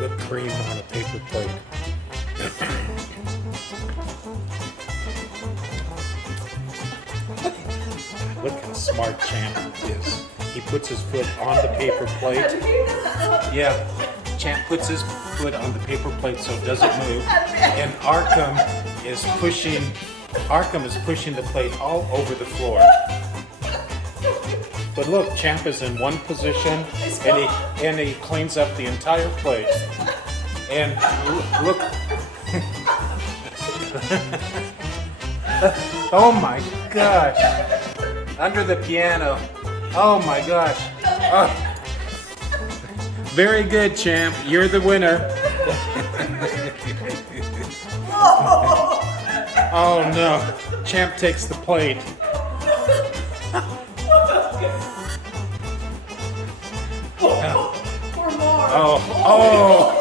whipped cream on a paper plate. Look how smart Champ is. He puts his foot on the paper plate. Yeah, Champ puts his foot on the paper plate so it doesn't move. And Arkham is pushing the plate all over the floor. But look, Champ is in one position and he cleans up the entire plate. And look. Oh my gosh. Under the piano. Oh my gosh. Oh. Very good, Champ. You're the winner. Oh no. Champ takes the plate. Oh.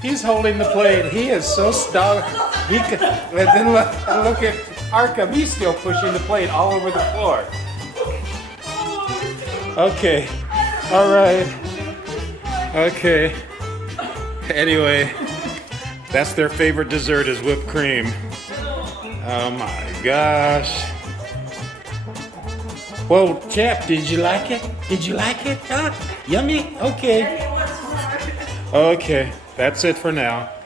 He's holding the plate. He is so stuck. And then look at Arkham. He's still pushing the plate all over the floor. Okay. All right. Okay. Anyway, that's their favorite dessert is whipped cream. Oh my gosh. Well, Champ, did you like it? Did you like it? Huh? Yummy? Okay. Okay, that's it for now.